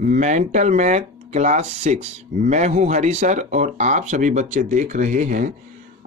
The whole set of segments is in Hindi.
Mental math class 6। मैं हूं हरी सर और आप सभी बच्चे देख रहे हैं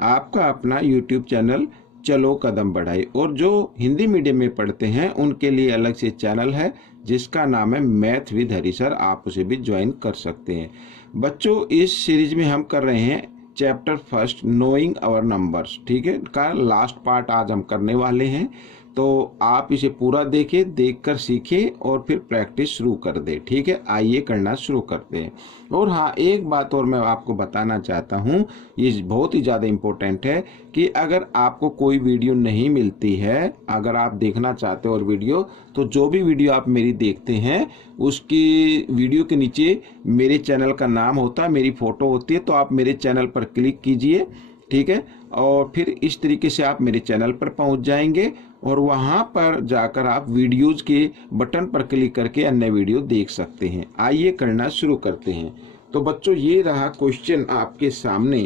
आपका अपना यूट्यूब चैनल चलो कदम बढ़ाई। और जो हिंदी मीडियम में पढ़ते हैं उनके लिए अलग से चैनल है जिसका नाम है मैथ विद हरी सर। आप उसे भी ज्वाइन कर सकते हैं। बच्चों, इस सीरीज में हम कर रहे हैं chapter first knowing our numbers, ठीक है, का लास्ट पार्ट आज हम करने वाले हैं। तो आप इसे पूरा देखें, देखकर सीखें और फिर प्रैक्टिस शुरू कर दें। ठीक है, आइए करना शुरू करते हैं। और हाँ, एक बात और मैं आपको बताना चाहता हूँ, ये बहुत ही ज़्यादा इम्पोर्टेंट है कि अगर आपको कोई वीडियो नहीं मिलती है, अगर आप देखना चाहते हो और वीडियो, तो जो भी वीडियो आप मेरी देखते हैं उसकी वीडियो के नीचे मेरे चैनल का नाम होता है, मेरी फ़ोटो होती है, तो आप मेरे चैनल पर क्लिक कीजिए। ठीक है, और फिर इस तरीके से आप मेरे चैनल पर पहुंच जाएंगे और वहां पर जाकर आप वीडियोज के बटन पर क्लिक करके अन्य वीडियो देख सकते हैं। आइए करना शुरू करते हैं। तो बच्चों, ये रहा क्वेश्चन आपके सामने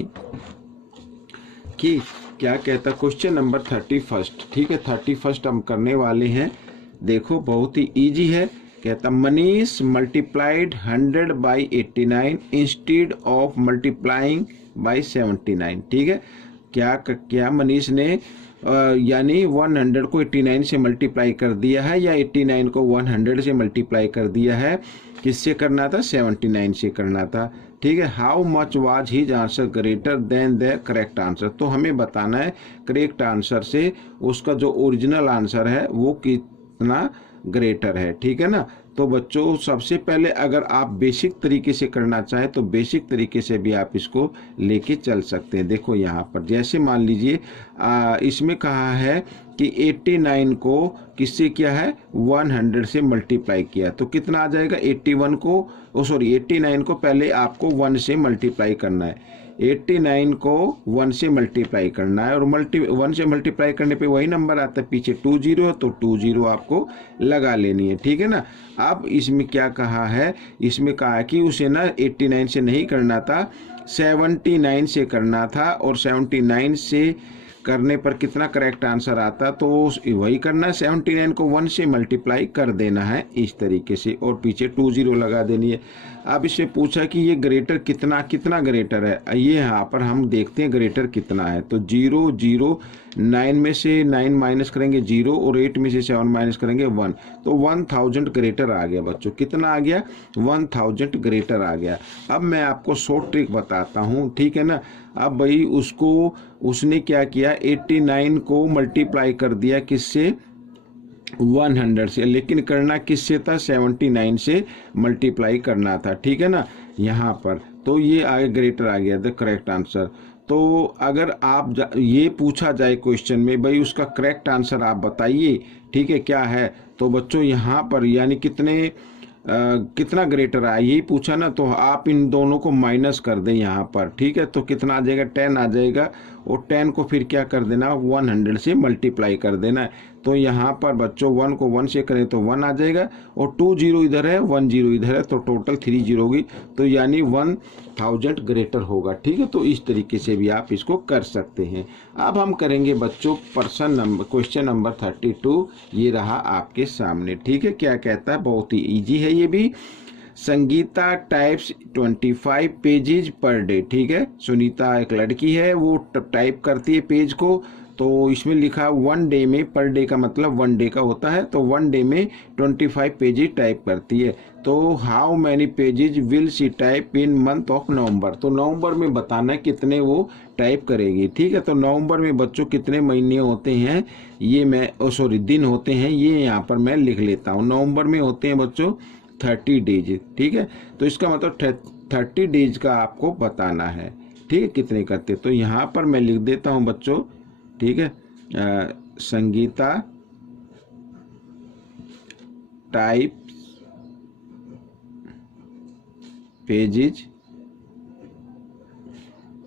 कि क्या कहता, क्वेश्चन नंबर 31। ठीक है, 31 हम करने वाले हैं। देखो, बहुत ही इजी है। कहता, Manish multiplied 100 by 89 instead of multiplying by 79। ठीक है, क्या मनीष ने यानी 100 को 89 से मल्टीप्लाई कर दिया है या 89 को 100 से मल्टीप्लाई कर दिया है। किससे करना था? 79 से करना था। ठीक है, how much was his answer greater than the correct answer. तो हमें बताना है करेक्ट आंसर से उसका जो ओरिजिनल आंसर है वो कितना ग्रेटर है। ठीक है ना। तो बच्चों, सबसे पहले अगर आप बेसिक तरीके से करना चाहें तो बेसिक तरीके से भी आप इसको लेके चल सकते हैं। देखो यहाँ पर जैसे मान लीजिए इसमें कहा है कि 89 को किससे किया है? 100 से मल्टीप्लाई किया, तो कितना आ जाएगा? 89 को पहले आपको 1 से मल्टीप्लाई करना है। 89 को 1 से मल्टीप्लाई करना है और 1 से मल्टीप्लाई करने पे वही नंबर आता है, पीछे 2 जीरो, तो 2 जीरो आपको लगा लेनी है। ठीक है ना। अब इसमें क्या कहा है? इसमें कहा है कि उसे ना 89 से नहीं करना था, 79 से करना था, और 79 से करने पर कितना करेक्ट आंसर आता, तो वही करना है। 79 को 1 से मल्टीप्लाई कर देना है इस तरीके से और पीछे 2 जीरो लगा देनी है। अब इससे पूछा कि ये ग्रेटर कितना ग्रेटर है। ये यहाँ पर हम देखते हैं ग्रेटर कितना है। तो 0 0 9 में से 9 माइनस करेंगे 0 और 8 में से 7 माइनस करेंगे 1, तो 1000 ग्रेटर आ गया। बच्चों, कितना आ गया? 1000 ग्रेटर आ गया। अब मैं आपको शॉर्ट ट्रिक बताता हूँ। ठीक है ना। अब भाई उसने क्या किया? 89 को मल्टीप्लाई कर दिया किससे? 100 से, लेकिन करना किससे था? 79 से मल्टीप्लाई करना था। ठीक है ना। यहाँ पर तो ये आगे ग्रेटर आ गया, द करेक्ट आंसर। तो अगर आप ये पूछा जाए क्वेश्चन में, भाई उसका करेक्ट आंसर आप बताइए, ठीक है, क्या है, तो बच्चों यहाँ पर यानी कितना ग्रेटर आया यही पूछा ना, तो आप इन दोनों को माइनस कर दें यहाँ पर। ठीक है, तो कितना आ जाएगा? 10 आ जाएगा, और 10 को फिर क्या कर देना? 100 से मल्टीप्लाई कर देना है। तो यहाँ पर बच्चों 1 को 1 से करें तो 1 आ जाएगा, और 2 जीरो इधर है, 1 जीरो इधर है, तो टोटल 3 जीरो होगी, तो यानी 1000 ग्रेटर होगा। ठीक है, तो इस तरीके से भी आप इसको कर सकते हैं। अब हम करेंगे बच्चों क्वेश्चन नंबर 32। ये रहा आपके सामने। ठीक है, क्या कहता है? बहुत ही ईजी है ये भी। Sangeeta types 25 pages per day. ठीक है, सुनीता एक लड़की है, वो टाइप करती है पेज को। तो इसमें लिखा 1 डे में, पर डे का मतलब 1 डे का होता है, तो 1 डे में 25 पेजेज टाइप करती है। तो how many pages will she type in month of November. तो नवंबर में बताना है कितने वो टाइप करेगी। ठीक है, तो नवंबर में बच्चों कितने महीने होते हैं, ये मैं दिन होते हैं, ये यहाँ पर मैं लिख लेता हूँ। नवंबर में होते हैं बच्चों 30 डेज। ठीक है, तो इसका मतलब 30 डेज का आपको बताना है। ठीक है, कितने करते, तो यहाँ पर मैं लिख देता हूँ बच्चों। ठीक है, संगीता टाइप पेजेज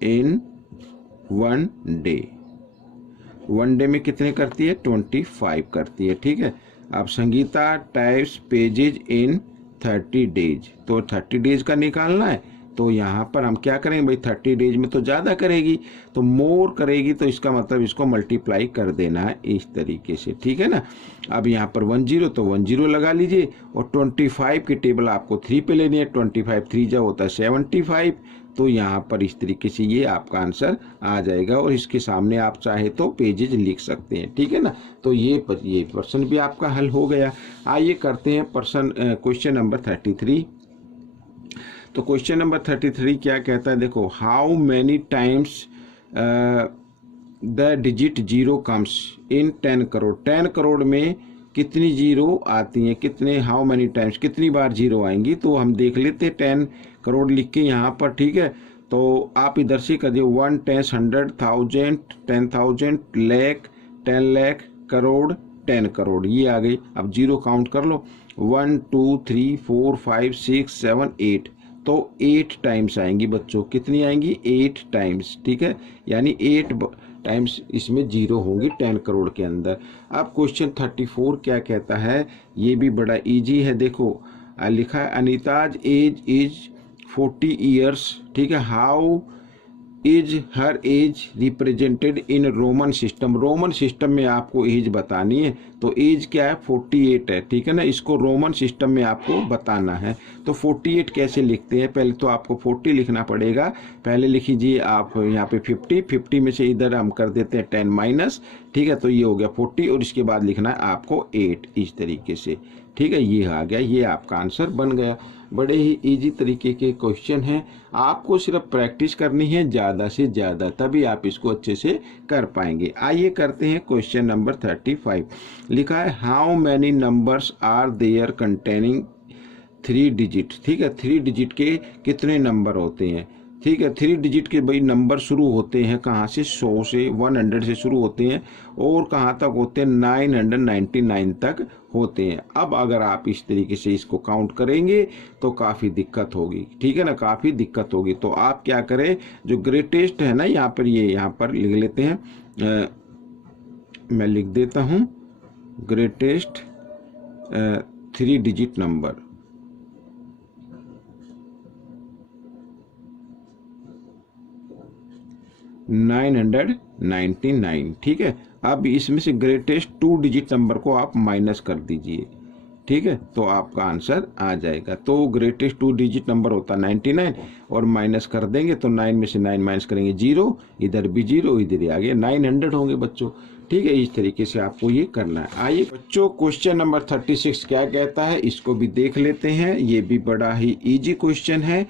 इन 1 डे। 1 डे में कितने करती है? 25 करती है। ठीक है, अब संगीता टाइप्स पेजेज इन 30 डेज, तो 30 डेज का निकालना है। तो यहाँ पर हम क्या करेंगे भाई, 30 डेज में तो ज़्यादा करेगी, तो मोर करेगी, तो इसका मतलब इसको मल्टीप्लाई कर देना है इस तरीके से, ठीक है ना। अब यहाँ पर 10 तो 10 लगा लीजिए, और 25 की टेबल आपको 3 पे लेनी है, 25 3 जा होता है 75, तो यहाँ पर इस तरीके से ये आपका आंसर आ जाएगा, और इसके सामने आप चाहे तो पेजेज लिख सकते हैं, ठीक है ना। तो ये प्रश्न भी आपका हल हो गया। आइए करते हैं क्वेश्चन नंबर 33। तो क्वेश्चन नंबर 33 क्या कहता है, देखो, how many times the digit 0 comes in 10 crore. 10 crore में कितनी जीरो आती हैं, कितने, हाउ मैनी टाइम्स, कितनी बार जीरो आएंगी। तो हम देख लेते हैं 10 करोड़ लिख के यहाँ पर, ठीक है। तो आप इधर से कर दिए 1 10 100 1000 10,000 लाख 10 लाख करोड़ 10 करोड़, ये आ गई। अब जीरो काउंट कर लो, 1 2 3 4 5 6 7 8, तो 8 टाइम्स आएंगी बच्चों। कितनी आएंगी, 8 टाइम्स, ठीक है, यानी 8 टाइम्स इसमें जीरो होंगी 10 करोड़ के अंदर। अब क्वेश्चन 34 क्या कहता है, ये भी बड़ा इजी है। देखो लिखा है अनीताज एज इज 40 ईयर्स, ठीक है, how is her age represented in Roman system. Roman system में आपको एज बतानी है, तो एज क्या है, 48 है, ठीक है ना। इसको रोमन सिस्टम में आपको बताना है, तो 48 कैसे लिखते हैं, पहले तो आपको 40 लिखना पड़ेगा। पहले लिख लीजिए आप यहाँ पे 50 में से इधर हम कर देते हैं 10 माइनस, ठीक है, तो ये हो गया 40, और इसके बाद लिखना है आपको 8 इस तरीके से, ठीक है। ये आ गया, ये आपका आंसर बन गया। बड़े ही इजी तरीके के क्वेश्चन हैं, आपको सिर्फ प्रैक्टिस करनी है ज़्यादा से ज़्यादा, तभी आप इसको अच्छे से कर पाएंगे। आइए करते हैं क्वेश्चन नंबर 35। लिखा है how many numbers are there containing 3 digit, ठीक है, 3 डिजिट के कितने नंबर होते हैं, ठीक है। 3 डिजिट के भाई नंबर शुरू होते हैं कहाँ से, 100 से, 100 से शुरू होते हैं, और कहाँ तक होते हैं, 999 तक होते हैं। अब अगर आप इस तरीके से इसको काउंट करेंगे तो काफ़ी दिक्कत होगी, ठीक है ना, काफ़ी दिक्कत होगी। तो आप क्या करें, जो ग्रेटेस्ट है ना, यहाँ पर ये यहाँ पर लिख लेते हैं, मैं लिख देता हूँ ग्रेटेस्ट 3 डिजिट नंबर, 999, ठीक है। अब इसमें से ग्रेटेस्ट 2 डिजिट नंबर को आप माइनस कर दीजिए, ठीक है, तो आपका आंसर आ जाएगा। तो ग्रेटेस्ट 2 डिजिट नंबर होता है 99, और माइनस कर देंगे तो 9 में से 9 माइनस करेंगे 0, इधर भी 0, इधर आ गया 900 होंगे बच्चों, ठीक है। इस तरीके से आपको ये करना है। आइए बच्चों क्वेश्चन नंबर 36 क्या कहता है, इसको भी देख लेते हैं। ये भी बड़ा ही इजी क्वेश्चन है।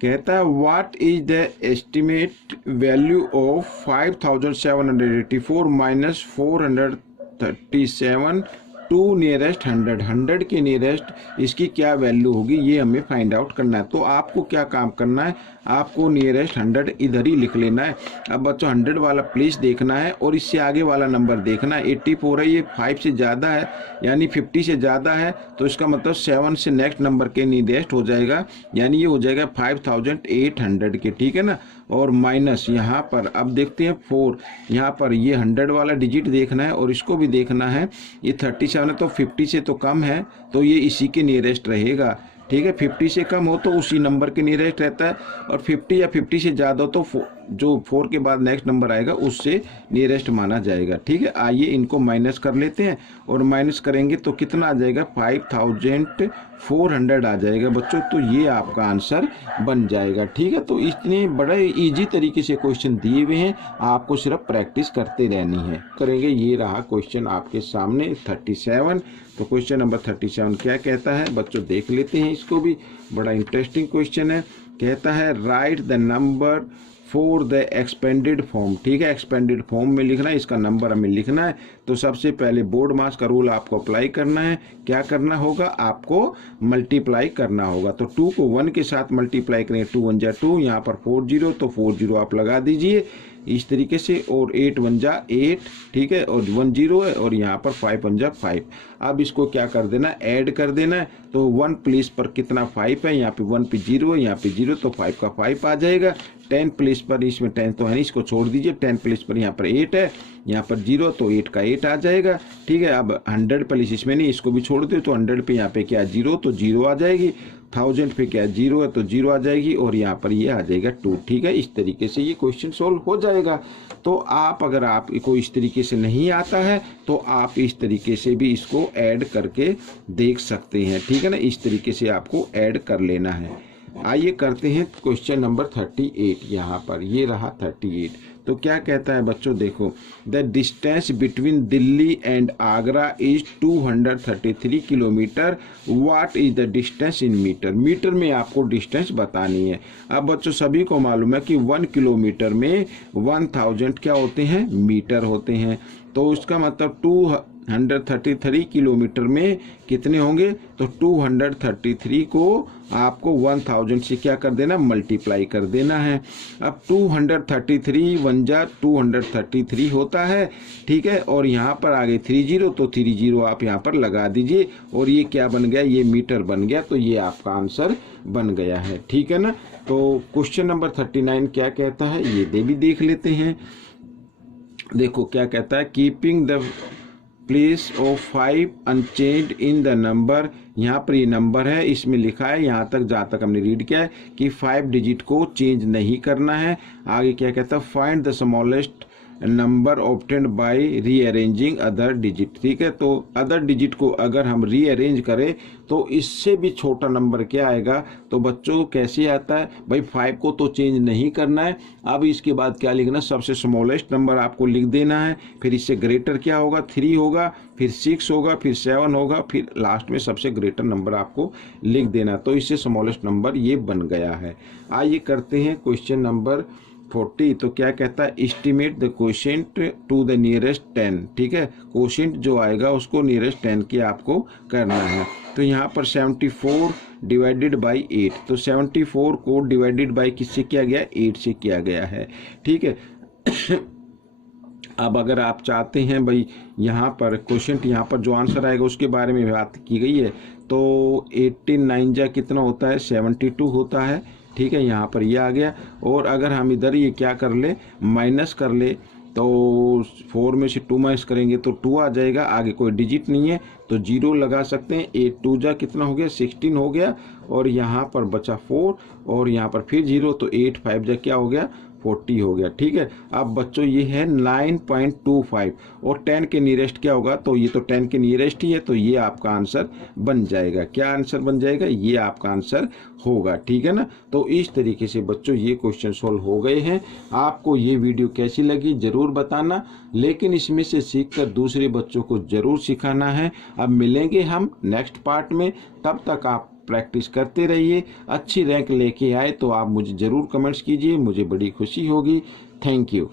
कहता है what is the estimate value of 5784 minus 437 to nearest 100 के नियरेस्ट इसकी क्या वैल्यू होगी, ये हमें फाइंड आउट करना है। तो आपको क्या काम करना है, आपको नियरेस्ट 100 इधर ही लिख लेना है। अब बच्चों 100 वाला प्लेस देखना है, और इससे आगे वाला नंबर देखना है। 84 है, ये 5 से ज़्यादा है, यानी 50 से ज़्यादा है, तो इसका मतलब 7 से नेक्स्ट नंबर के नियरेस्ट हो जाएगा, यानी ये हो जाएगा 5800 के, ठीक है ना। और माइनस यहाँ पर अब देखते हैं 4, यहाँ पर ये 100 वाला डिजिट देखना है, और इसको भी देखना है। ये 37 है, तो 50 से तो कम है, तो ये इसी के नियरेस्ट रहेगा, ठीक है। 50 से कम हो तो उसी नंबर के नियरेस्ट रहता है, और 50 या 50 से ज़्यादा हो तो जो 4 के बाद नेक्स्ट नंबर आएगा उससे नियरेस्ट माना जाएगा, ठीक है। आइए इनको माइनस कर लेते हैं, और माइनस करेंगे तो कितना आ जाएगा, 5400 आ जाएगा बच्चों। तो ये आपका आंसर बन जाएगा, ठीक है। तो इतने बड़े इजी तरीके से क्वेश्चन दिए हुए हैं, आपको सिर्फ प्रैक्टिस करते रहनी है। करेंगे, ये रहा क्वेश्चन आपके सामने 37। तो क्वेश्चन नंबर 37 क्या कहता है बच्चों, देख लेते हैं इसको भी, बड़ा इंटरेस्टिंग क्वेश्चन है। कहता है right the number for the expanded form, ठीक है, एक्सपेंडेड फॉर्म में लिखना है, इसका नंबर हमें लिखना है। तो सबसे पहले बोर्ड मास का रूल आपको अप्लाई करना है। क्या करना होगा, आपको मल्टीप्लाई करना होगा। तो 2 को 1 के साथ मल्टीप्लाई करेंगे, 2 1 जा 2, यहाँ पर 40, तो 40 आप लगा दीजिए इस तरीके से, और 8 1 जा 8, ठीक है, और 1 0 है, और यहाँ पर 5 1 जा 5। अब इसको क्या कर देना, ऐड कर देना है। तो 1 प्लेस पर कितना 5 है, यहाँ पे 1 पे 0 है, यहाँ पे 0, तो 5 का 5 आ जाएगा। 10 प्लेस पर, इसमें 10 तो है नहीं, इसको छोड़ दीजिए। 10 प्लेस पर यहाँ पर 8 है, यहाँ पर 0, तो 8 का 8 आ जाएगा, ठीक है। अब 100 प्लेस इसमें नहीं, इसको भी छोड़ दो, तो 100 पे यहाँ पे क्या 0, तो 0 आ जाएगी। 1000 पे क्या 0 है तो 0 आ जाएगी और यहाँ पर ये आ जाएगा 2। ठीक है, इस तरीके से ये क्वेश्चन सोल्व हो जाएगा। तो आप अगर आपको इस तरीके से नहीं आता है तो आप इस तरीके से भी इसको ऐड करके देख सकते हैं। ठीक है ना, इस तरीके से आपको ऐड कर लेना है। आइए करते हैं क्वेश्चन नंबर 38। यहाँ पर ये रहा 38। तो क्या कहता है बच्चों, देखो the distance between Delhi and Agra is 233 kilometre. What is the distance in metre. Metre में आपको डिस्टेंस बतानी है। अब बच्चों सभी को मालूम है कि 1 किलोमीटर में 1000 क्या होते हैं, मीटर होते हैं। तो उसका मतलब 233 किलोमीटर में कितने होंगे, तो 233 को आपको 1000 से क्या कर देना, मल्टीप्लाई कर देना है। अब 233 1 जा 233 होता है। ठीक है, और यहाँ पर आगे 30 तो 30 आप यहाँ पर लगा दीजिए और ये क्या बन गया, ये मीटर बन गया। तो ये आपका आंसर बन गया है। ठीक है ना। तो क्वेश्चन नंबर 39 क्या कहता है ये भी देख लेते हैं। देखो क्या कहता है, keeping the place of 5 unchanged in the number. यहाँ पर ये नंबर है, इसमें लिखा है यहाँ तक जहाँ तक हमने रीड किया है कि 5 डिजिट को चेंज नहीं करना है। आगे क्या कहता है, find the smallest number obtained by rearranging other digit. ठीक है, तो अदर डिजिट को अगर हम रीअरेंज करें तो इससे भी छोटा नंबर क्या आएगा। तो बच्चों कैसे आता है भाई, 5 को तो चेंज नहीं करना है। अब इसके बाद क्या लिखना, सबसे स्मॉलेस्ट नंबर आपको लिख देना है। फिर इससे ग्रेटर क्या होगा, 3 होगा, फिर 6 होगा, फिर 7 होगा, फिर लास्ट में सबसे ग्रेटर नंबर आपको लिख देना। तो इससे स्मॉलेस्ट नंबर ये बन गया है। आइए करते हैं क्वेश्चन नंबर 40। तो क्या कहता है, estimate the quotient to the nearest 10। ठीक है, क्वोशिएंट जो आएगा उसको नियरेस्ट 10 के आपको करना है। तो यहाँ पर 74 डिवाइडेड बाई 8। तो 74 को डिवाइडेड बाई किससे किया गया, 8 से किया गया है। ठीक है। अब अगर आप चाहते हैं भाई यहाँ पर क्वोशिएंट, यहाँ पर जो आंसर आएगा उसके बारे में बात की गई है। तो 18 9 जा कितना होता है, 72 होता है। ठीक है, यहाँ पर ये आ गया। और अगर हम इधर ये क्या कर ले, माइनस कर ले, तो 4 में से 2 माइनस करेंगे तो 2 आ जाएगा। आगे कोई डिजिट नहीं है तो 0 लगा सकते हैं। 8 2 जा कितना हो गया, 16 हो गया। और यहाँ पर बचा 4 और यहाँ पर फिर 0, तो 8 5 जा क्या हो गया, 40 हो गया। ठीक है। अब बच्चों ये है 9.25 और 10 के नियरेस्ट क्या होगा, तो ये तो 10 के नियरेस्ट ही है। तो ये आपका आंसर बन जाएगा। क्या आंसर बन जाएगा, ये आपका आंसर होगा। ठीक है ना। तो इस तरीके से बच्चों ये क्वेश्चन सोल्व हो गए हैं। आपको ये वीडियो कैसी लगी जरूर बताना, लेकिन इसमें से सीखकर दूसरे बच्चों को जरूर सिखाना है। अब मिलेंगे हम नेक्स्ट पार्ट में, तब तक आप प्रैक्टिस करते रहिए। अच्छी रैंक लेके आए तो आप मुझे ज़रूर कमेंट्स कीजिए, मुझे बड़ी खुशी होगी। Thank you.